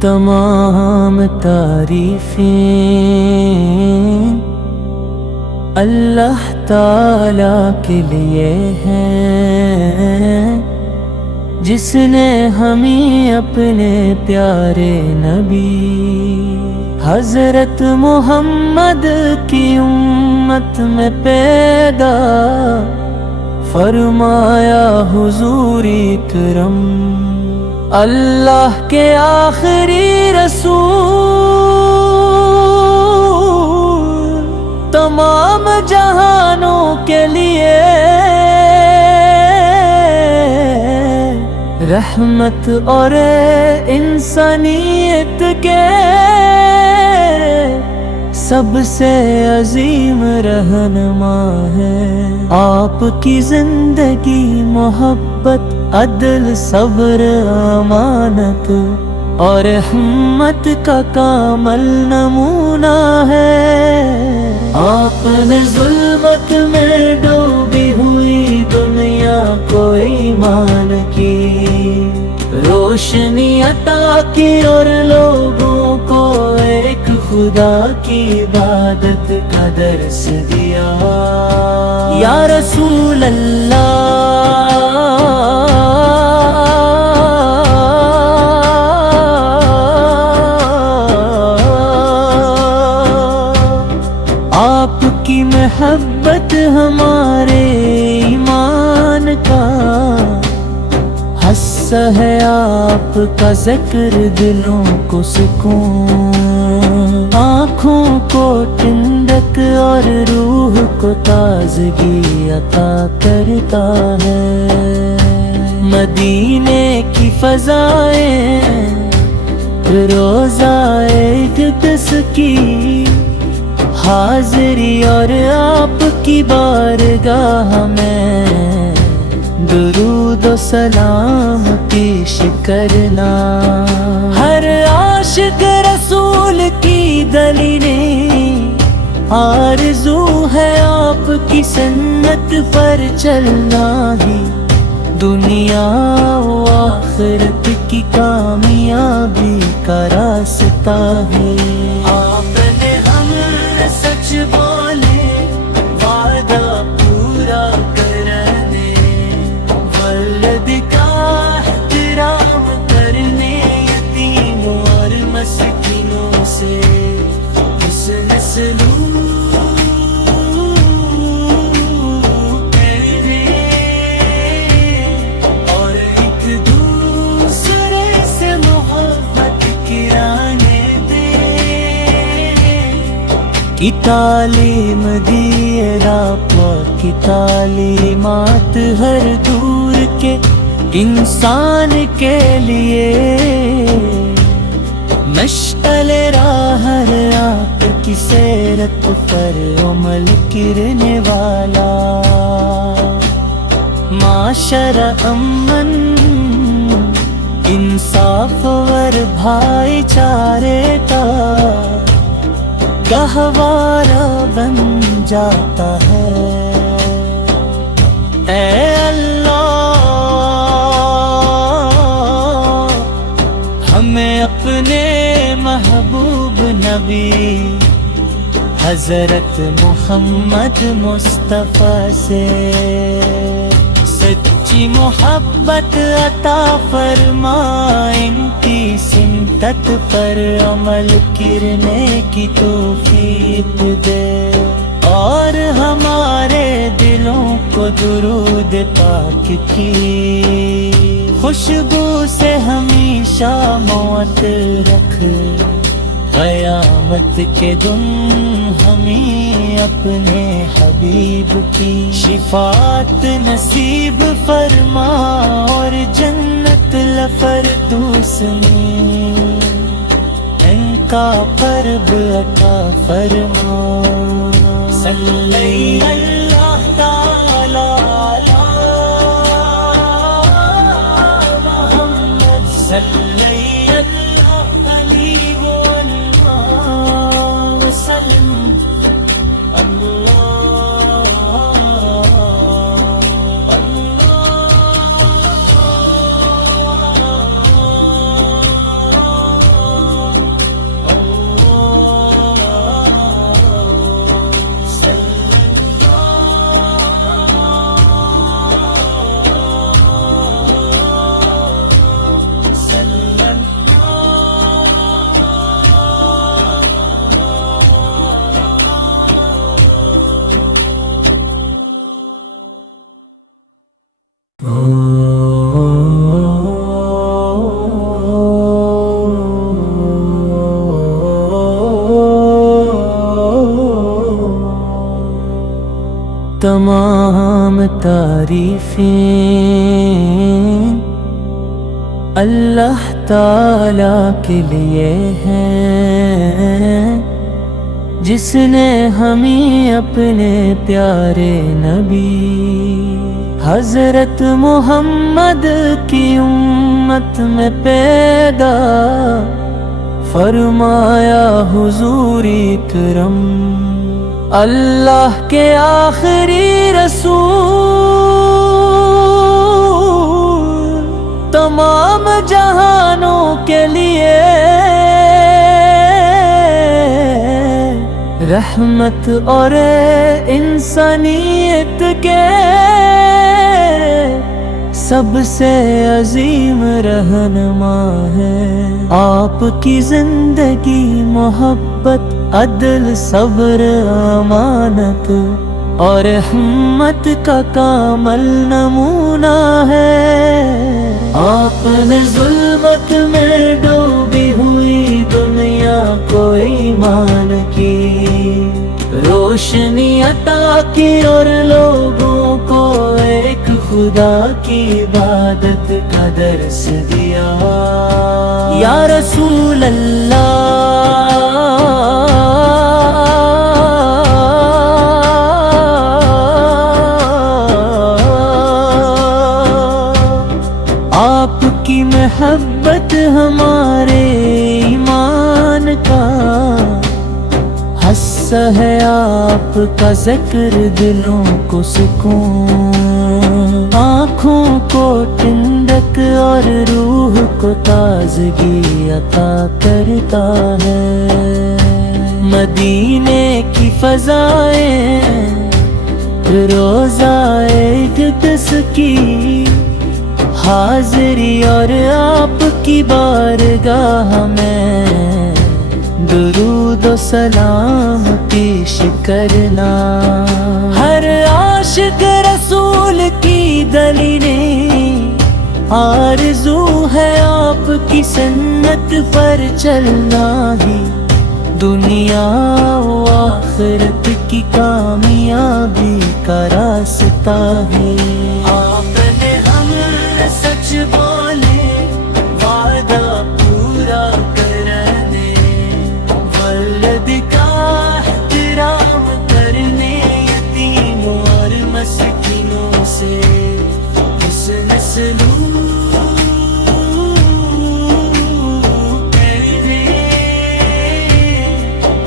تمام تعریفیں اللہ تعالیٰ کے لیے ہیں، جس نے ہمیں اپنے پیارے نبی حضرت محمد کی امت میں پیدا فرمایا حضور اکرم، اللہ کے آخری رسول، تمام جہانوں کے لیے رحمت اور انسانیت کے سب سے عظیم رہنما ہے۔ آپ کی زندگی محبت، عدل، صبر، امانت اور رحمت کا کامل نمونہ ہے۔ آپ نے ظلمت میں ڈوبی ہوئی دنیا کو ایمان کی روشنی عطا کی اور لوگوں کو ایک خدا کی عبادت کا درس دیا۔ یا رسول اللہ، آپ کی محبت ہمارے ایمان کا حصہ ہے، آپ کا ذکر دلوں کو سکون، آنکھوں کو ٹھنڈک اور روح کو تازگی عطا کرتا ہے۔ مدینے کی فضائیں روزہ اقدس کی حاضری اور آپ کی بارگاہ میں درود و سلام پیش کرنا۔ ہر عاشق رسول کی دلیلیں آرزو ہے آپ کی سنت پر چلنا ہی دنیا و آخرت کی کامیابی کا راستہ ہے۔ آپ نے ہم سچ بولے وعدہ پورا کرنے، ولد کا احترام کرنے، یتیموں اور مسکینوں سے حسن سلوک کرنے، اور ایک دوسرے سے محبت کرانے کی تعلیم دی راپا کی تعلیمات ہر دور کے انسان کے لیے مشعل راہ آپ کی سیرت پر عمل کرنے والا، معاشرہ امن انصاف اور بھائی چارے کا گہوارہ بن جاتا ہے۔ اے اللہ، ہمیں اپنے محبوب نبی حضرت محمد مصطفیٰ سے سچی محبت عطا فرما، ان کی سنت پر عمل کرنے کی توفیق دے، اور ہمارے دلوں کو درود پاک کی خوشبو سے ہمیشہ معطر رکھ، قیامت کے دن ہمیں اپنے حبیب کی شفاعت نصیب فرما، اور جنت الفردوس میں ان کا قرب عطا فرما۔ صلی اللہ تعالی علی محمد، صلی اللہ علیہ وسلم۔ تمام تعریفیں اللہ تعالیٰ کے لیے ہیں، جس نے ہمیں اپنے پیارے نبی حضرت محمد کی امت میں پیدا فرمایا حضور اکرم، اللہ کے آخری رسول، تمام جہانوں کے لیے رحمت اور انسانیت کے سب سے عظیم رہنما ہے۔ آپ کی زندگی محبت، عدل، صبر، امانت اور رحمت کا کامل نمونہ ہے۔ آپ نے ظلمت میں ڈوبی ہوئی دنیا کو ایمان کی روشنی عطا کی اور لوگوں کو ایک خدا کی عبادت کا درس دیا۔ یا رسول اللہ، آپ کی محبت ہمارے ایمان کا حصہ ہے، آپ کا ذکر دلوں کو سکون، آنکھوں کو ٹھنڈک اور روح کو تازگی عطا کرتا ہے۔ مدینے کی فضائیں روزائے قدس کی حاضری اور آپ کی بارگاہ میں درود و سلام پیش کرنا۔ ہر عاشق رسول کی دلیلیں آرزو ہے، آپ کی سنت پر چلنا ہی دنیا و آخرت کی کامیابی کا راستہ ہے۔ آپ نے ہم سچ بولے، وعدہ پورا کرنے، ولد کا احترام کرنے، یتیموں اور مسکینوں سے حسن سلوک کرنے،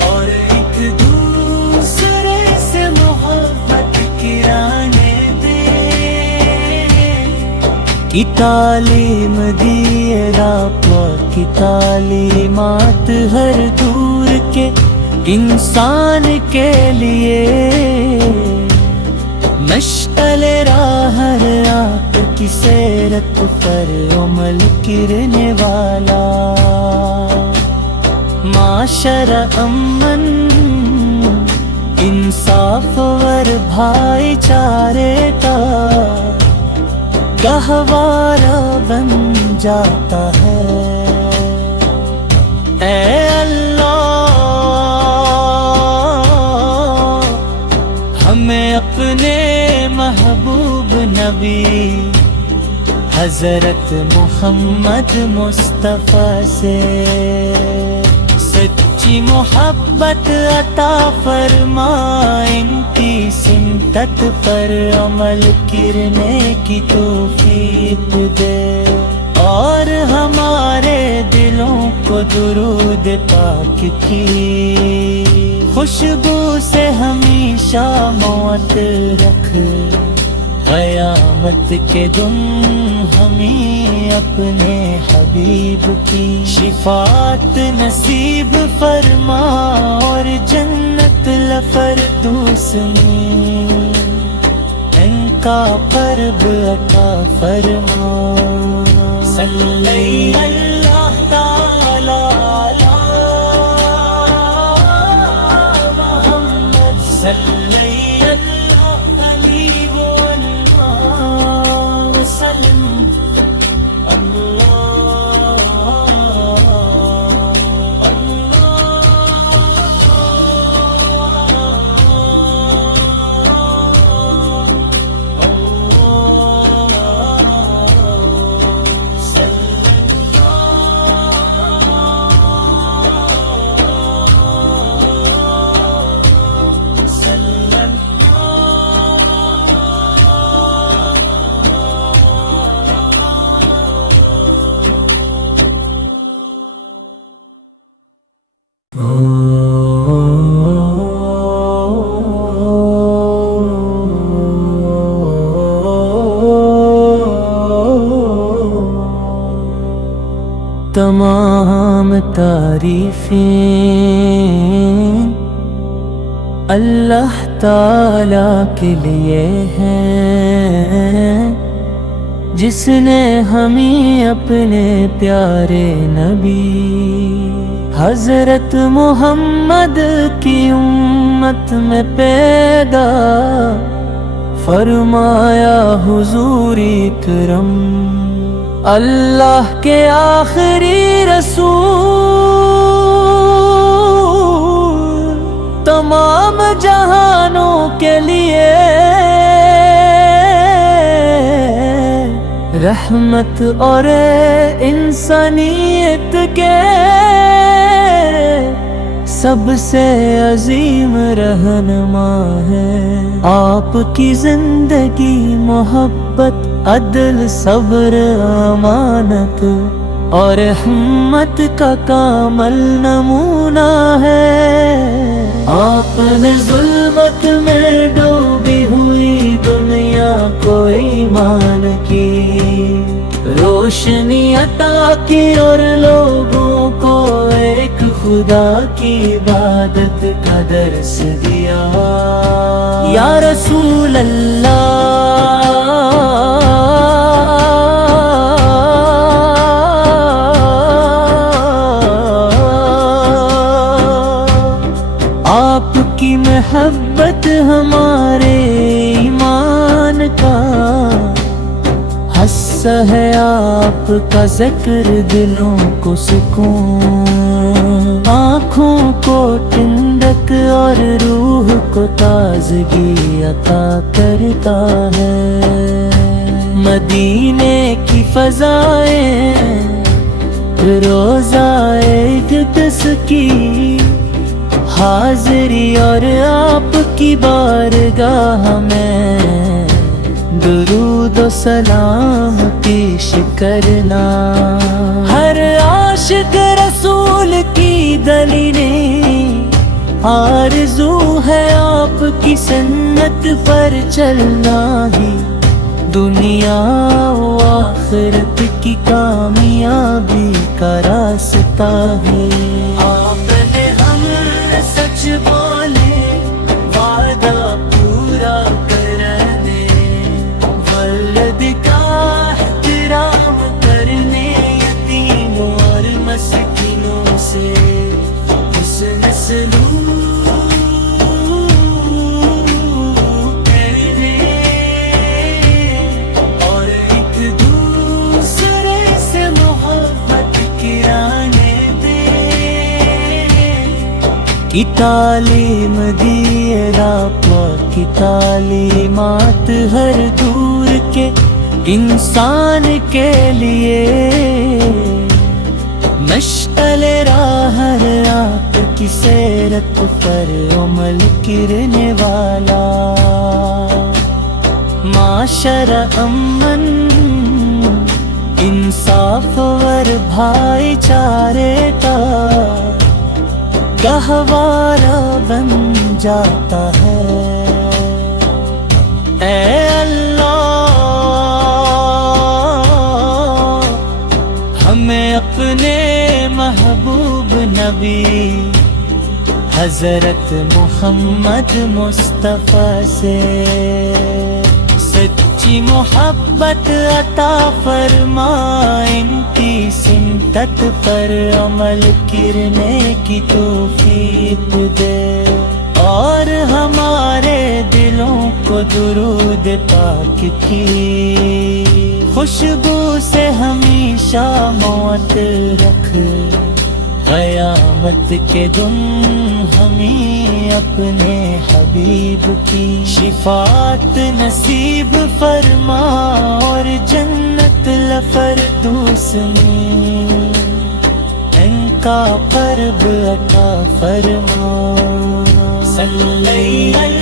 اور ایک دوسرے سے محبت کرانے دے کی تعلیم دیے آپ کی تعلیمات ہر دور کے انسان کے لیے مشعل راہ آپ کی سیرت پر عمل کرنے والا، معاشرہ امن انصاف اور بھائی چارے کا گہوارہ بن جاتا ہے۔ اے اللہ، ہمیں اپنے محبوب نبی حضرت محمد مصطفیٰ سے سچی محبت عطا فرما، ان کی سنت پر عمل کرنے کی توفیق دے، اور ہمارے دلوں کو درود پاک کی خوشبو سے ہمیشہ معطر رکھ، قیامت کے دن ہمیں اپنے حبیب کی شفاعت نصیب فرما، اور جنت الفردوس میں ان کا قرب عطا فرما۔ صلی اللہ تعالی علی محمد، صلی اللہ علیہ وسلم، تمام تعریفیں اللہ تعالیٰ کے لیے ہیں، جس نے ہمیں اپنے پیارے نبی حضرت محمد کی امت میں پیدا فرمایا حضور اکرم، اللہ کے آخری رسول، تمام جہانوں کے لیے رحمت اور انسانیت کے سب سے عظیم رہنما ہے۔ آپ کی زندگی محبت، عدل، صبر، امانت اور رحمت کا کامل نمونہ ہے۔ آپ نے ظلمت میں ڈوبی ہوئی دنیا کو ایمان کی روشنی عطا کی اور لوگوں کو ایک خدا کی عبادت کا درس دیا۔ یا رسول اللہ، آپ کی محبت ہمارے ایمان کا حصہ ہے، آپ کا ذکر دلوں کو سکون، آنکھوں کو ٹھنڈک اور روح کو تازگی عطا کرتا ہے۔ مدینے کی فضائیں روزائے قدس کی حاضری اور آپ کی بارگاہ میں درود و سلام پیش کرنا۔ ہر عاشق رسول کی دلیلیں آرزو ہے، آپ کی سنت پر چلنا ہی دنیا و آخرت کی کامیابی کا راستہ ہے۔ آپ نے ہم سچ بولے، وعدہ پورا کرنے، ولد کا احترام کرنے، یتیموں اور مسکینوں سے حسن سلوک کرنے اور ایک دوسرے سے محبت کرانے دے کی تعلیم دیے آپ کی تعلیمات ہر دور کے انسان کے لیے مشعل راہ آپ کی سیرت پر عمل کرنے والا، معاشرہ امن انصاف اور بھائی چارے کا گہوارہ بن جاتا ہے۔ اے اللہ، ہمیں اپنے محبوب نبی حضرت محمد مصطفیٰ سے سچی محبت عطا فرما، ان کی سنت پر عمل کرنے کی توفیق دے اور ہمارے دلوں کو درود پاک کی خوشبو سے ہمیشہ موت رکھ، قیامت کے دن ہمیں اپنے حبیب کی شفاعت نصیب فرما اور جنت الفردوس میں ان کا قرب عطا فرما۔ صلی اللہ